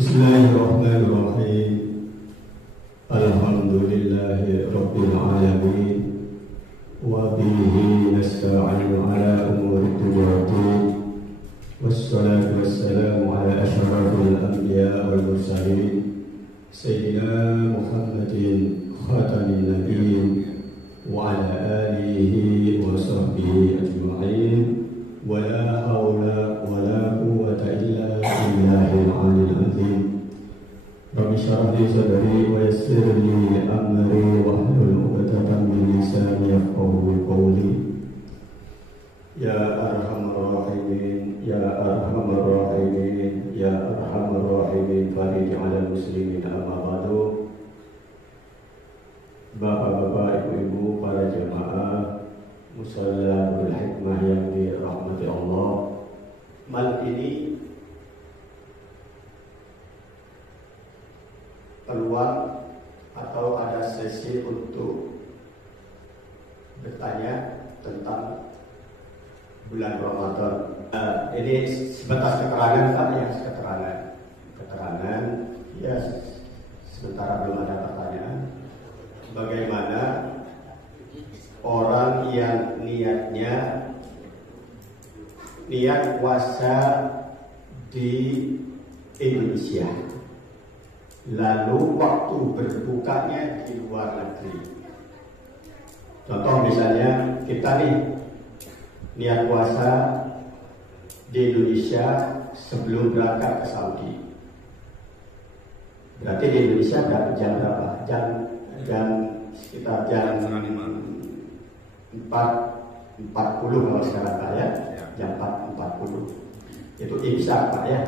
Bismillahirrahmanirrahim. Alhamdulillahi Rabbil Alamin. Wa bihi nasta'inu ala umuri dunyadin. Wassalatu wassalamu ala ashrafil anbiya wal mursalin Sayyidina Muhammadin khatamin nabiyyin wa ala alihi wa sahbihi ajma'in. Wa la hawla wa la quwwata illa billahil aliyyil azim. Rabbi shrah li sadri wa yassir li amri wahlul 'uqdatam min lisani yafqahu qawli. Ya arhamar rahimin, ya arhamar rahimin, ya arhamar rahimin, farij 'alal muslimin amma ba'du. Bapak-bapak, ibu-ibu, para jamaah musalla bil hikmah yang dirahmati Allah. Malam ini peluang atau ada sesi untuk bertanya tentang bulan Ramadan. Ini sebatas keterangan Pak ya, keterangan ya, sementara belum ada pertanyaan. Bagaimana orang yang niat puasa di Indonesia, lalu waktu berbukanya di luar negeri. Contoh misalnya kita nih niat puasa di Indonesia sebelum berangkat ke Saudi. Berarti di Indonesia jam berapa? Jam sekitar jam 4.40 kalau sekarang Pak ya. Jam 4.40. Itu imsak Pak ya.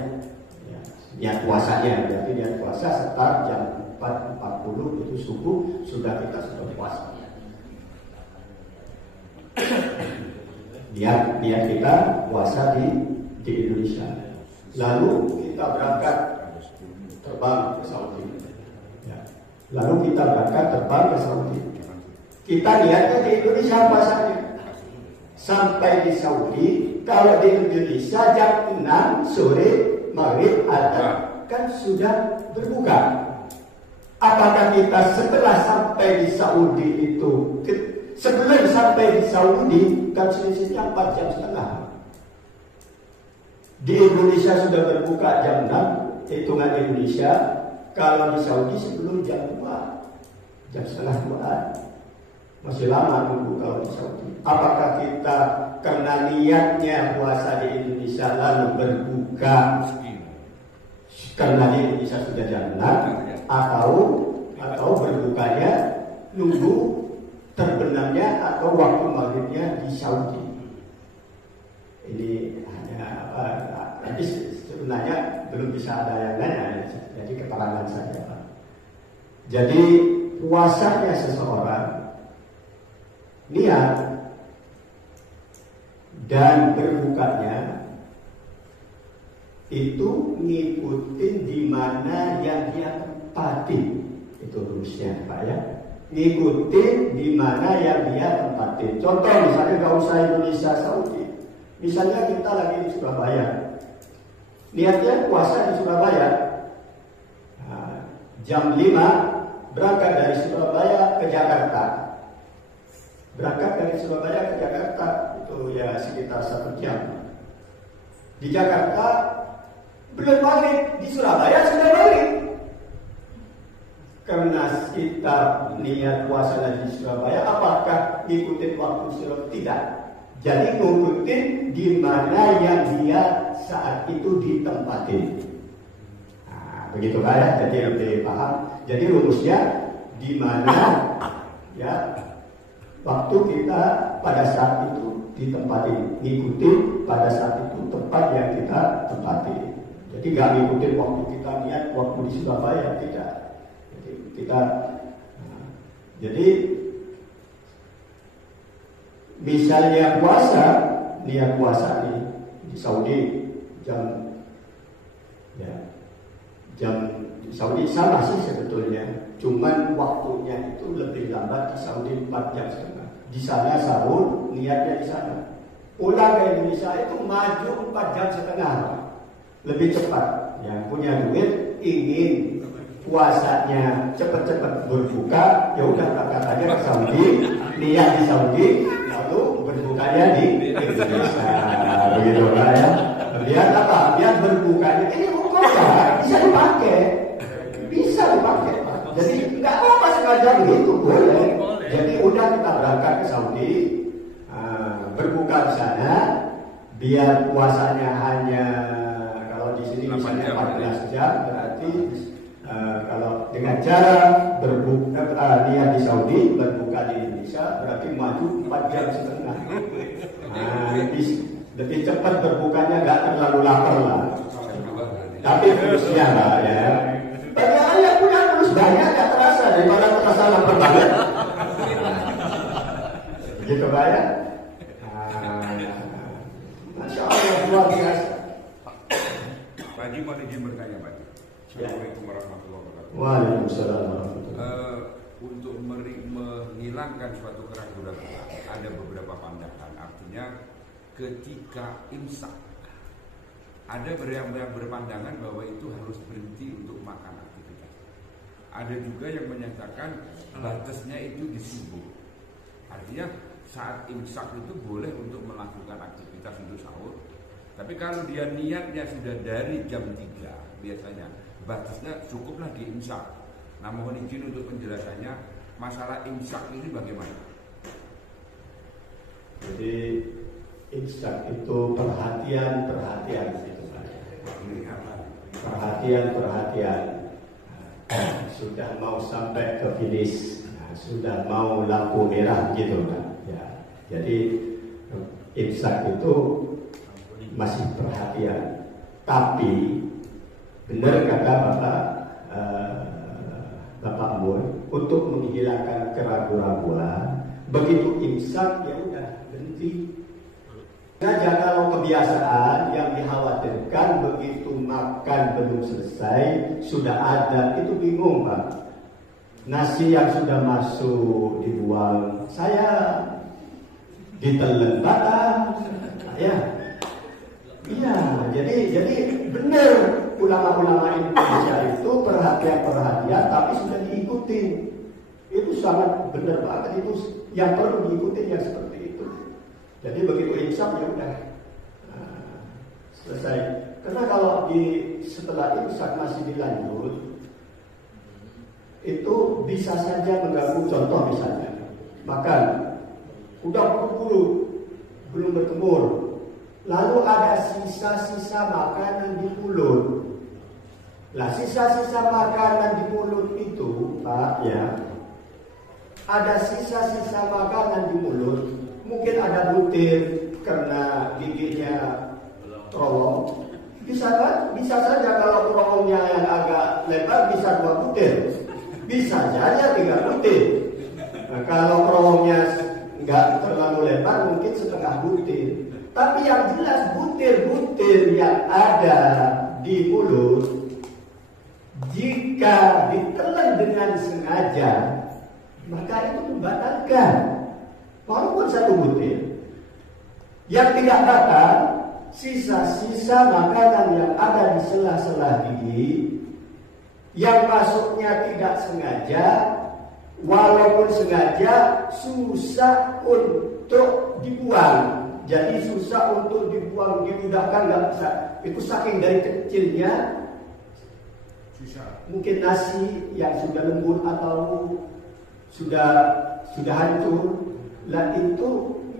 Niat puasanya, berarti niat puasa start jam 4.40 itu subuh sudah puasa. Niat kita puasa di Indonesia. Lalu kita berangkat terbang ke Saudi. Ya. Lalu kita berangkat terbang ke Saudi. Kita niatnya di Indonesia puasanya. Sampai di Saudi, kalau di Indonesia jam 6 sore maghrib ada kan sudah berbuka. Apakah kita setelah sampai di Saudi itu, sebelum sampai di Saudi kan selisihnya 4 jam setengah. Di Indonesia sudah berbuka jam 6 hitungan Indonesia. Kalau di Saudi sebelum jam 2, jam setengah 2. Masih lama tunggu kalau di Saudi. Apakah kita karena niatnya puasa di Indonesia lalu berbuka karena di Indonesia sudah jam 6, atau berbukanya nunggu terbenamnya atau waktu maghribnya di Saudi. Ini hanya nanti sebenarnya belum bisa ada yang lain, jadi keterangan saja Pak. Jadi puasanya seseorang niat dan berbukanya itu ngikutin di mana yang dia tempatin. Itu rumusnya Pak ya. Ngikutin di mana yang dia tempatin. Contoh misalnya nggak usah Indonesia Saudi. Misalnya kita lagi di Surabaya. Niatnya puasa di Surabaya. Nah, jam 5 berangkat dari Surabaya ke Jakarta. Berangkat dari Surabaya ke Jakarta itu ya sekitar 1 jam. Di Jakarta belum balik, di Surabaya sudah balik. Karena kita niat puasa di Surabaya, apakah ngikutin waktu Surabaya? Tidak. Jadi ngikutin di mana yang dia saat itu ditempatin. Nah, begitu Pak ya, jadi lebih paham. Jadi rumusnya di mana ya waktu kita pada saat itu ditempatin, ngikutin pada saat itu tempat yang kita tempatin. Jadi nggak ngikutin waktu kita niat waktu di Surabaya, tidak. Jadi misalnya niat puasa di Saudi jam di Saudi sama sih sebetulnya, cuman waktunya itu lebih lambat di Saudi 4 jam setengah. Di sana sahur, niatnya di sana. Pulang ke Indonesia itu maju 4 jam setengah. lebih cepat. Yang punya duit ingin puasanya cepat-cepat berbuka, ya udah katanya ke Saudi, niat di Saudi, lalu berbukanya di Indonesia, begitu lah ya. Biar apa? Biar berbukanya ini hukumnya bisa dipakai, Pak. Jadi nggak apa-apa sengaja begitu, boleh. Jadi udah kita berangkat ke Saudi, berbuka di sana, biar puasanya hanya kalau di sini misalnya 14 jam, berarti kalau dengan cara berbuka niat di Saudi, berbuka di Indonesia, berarti maju 4 jam setengah. Lebih cepat berbukanya, nggak terlalu lapar lah. Tapi terusnya lah ya. Bagi yang punya terus banyak nggak terasa daripada terasa lapar banget. Gitu Pak ya. Masya Allah luar biasa. Pak Haji mau izin bertanya Pak Haji. Assalamualaikum warahmatullahi wabarakatuh. Waalaikumsalam warahmatullahi. Untuk menghilangkan suatu keraguan ada beberapa pandangan. Artinya ketika imsak ada yang berpandangan bahwa itu harus berhenti untuk makan aktivitas. Ada juga yang menyatakan batasnya itu di subuh. Artinya saat imsak itu boleh untuk melakukan aktivitas untuk sahur. Tapi kalau dia niatnya sudah dari jam 3 biasanya batasnya cukuplah di imsak. Nah mohon izin untuk penjelasannya masalah imsak ini bagaimana? Jadi imsak itu perhatian gitu. Perhatian. Sudah mau sampai ke finish, sudah mau lampu merah gitu kan. Ya. Jadi imsak itu masih perhatian. Tapi benar kata Bapak Boy, untuk menghilangkan keraguan-raguan, begitu imsak ya udah berhenti. Saja kalau kebiasaan yang dikhawatirkan begitu makan belum selesai sudah ada, itu bingung Pak. Nasi yang sudah masuk dibuang, saya ditelan batal, ya. Iya, jadi benar ulama-ulama Indonesia itu perhatian, tapi sudah diikuti. Itu sangat benar banget, itu yang perlu diikuti yang seperti itu. Jadi begitu imsak ya udah selesai. Karena kalau setelah imsak masih dilanjut, itu bisa saja mengganggu. Contoh misalnya makan, udah buru-buru belum berkemur, lalu ada sisa-sisa makanan di mulut. Nah, sisa-sisa makanan di mulut itu, Pak, ya, ada sisa-sisa makanan di mulut. Mungkin ada butir karena giginya terowong. Bisa kan? Bisa saja kalau terowongnya yang agak lebar bisa 2 butir. Bisa saja 3 butir. Nah, kalau terowongnya nggak terlalu lebar mungkin setengah butir. Tapi yang jelas butir-butir yang ada di mulut, jika ditelan dengan sengaja, maka itu membatalkan. Walaupun 1 butir. Yang tidak batal, sisa-sisa makanan yang ada di sela-sela gigi, yang masuknya tidak sengaja, walaupun sengaja, susah untuk dibuang. Jadi susah untuk dibuang, dimudahkan nggak bisa. Itu saking dari kecilnya, mungkin nasi yang sudah lembut atau sudah hancur, lah itu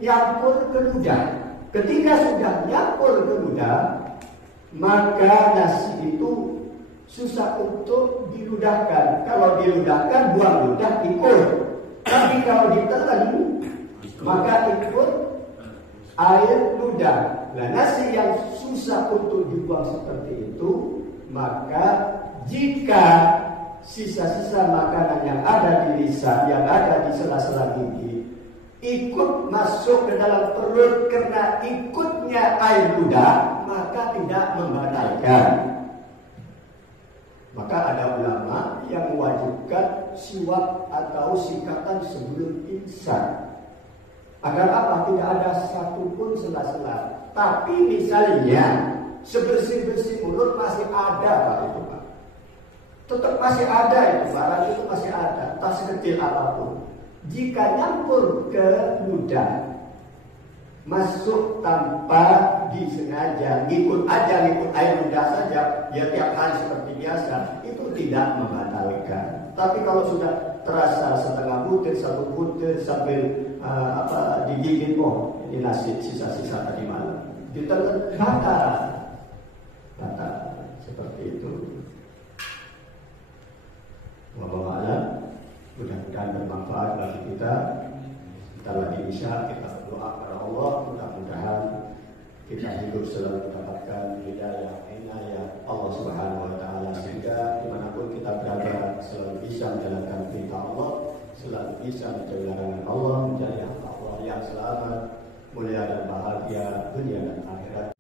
nyampur ke ludah. Ketika sudah nyampur ke ludah, maka nasi itu susah untuk diludahkan. Kalau diludahkan, buang ludah ikut. Tapi kalau ditelan, maka ikut air ludah. Nah, nasi yang susah untuk dibuang seperti itu, maka jika sisa-sisa makanan yang ada di lisan, yang ada di sela-sela gigi, ikut masuk ke dalam perut karena ikutnya air ludah, maka tidak membatalkan. Maka ada ulama yang mewajibkan siwak atau sikatan sebelum imsak. Agar apa? Tidak ada satupun sela-sela. Tapi misalnya sebersih-bersih mulut masih ada Pak itu Pak. Tetap masih ada itu, barang itu masih ada, tak sekecil apapun. Jika nyampur ke ludah, masuk tanpa disengaja, ngikut air ludah saja, ya tiap hari seperti biasa, itu tidak membatalkan. Tapi kalau sudah terasa setengah butir, satu butir sambil digigit, oh ini nasi sisa-sisa tadi malam, ditelan batal, seperti itu. Wallahu a'lam. Mudah-mudahan bermanfaat bagi kita. Kita lagi isya, kita berdoa kepada Allah, mudah-mudahan kita hidup selalu mendapatkan hidayah inayah Allah Subhanahu wa taala, sehingga dimanapun kita berada selalu bisa menjalankan perintah Allah, selalu bisa menjauhi larangan Allah, menjadi hamba Allah yang selamat, mulia dan bahagia dunia dan akhirat.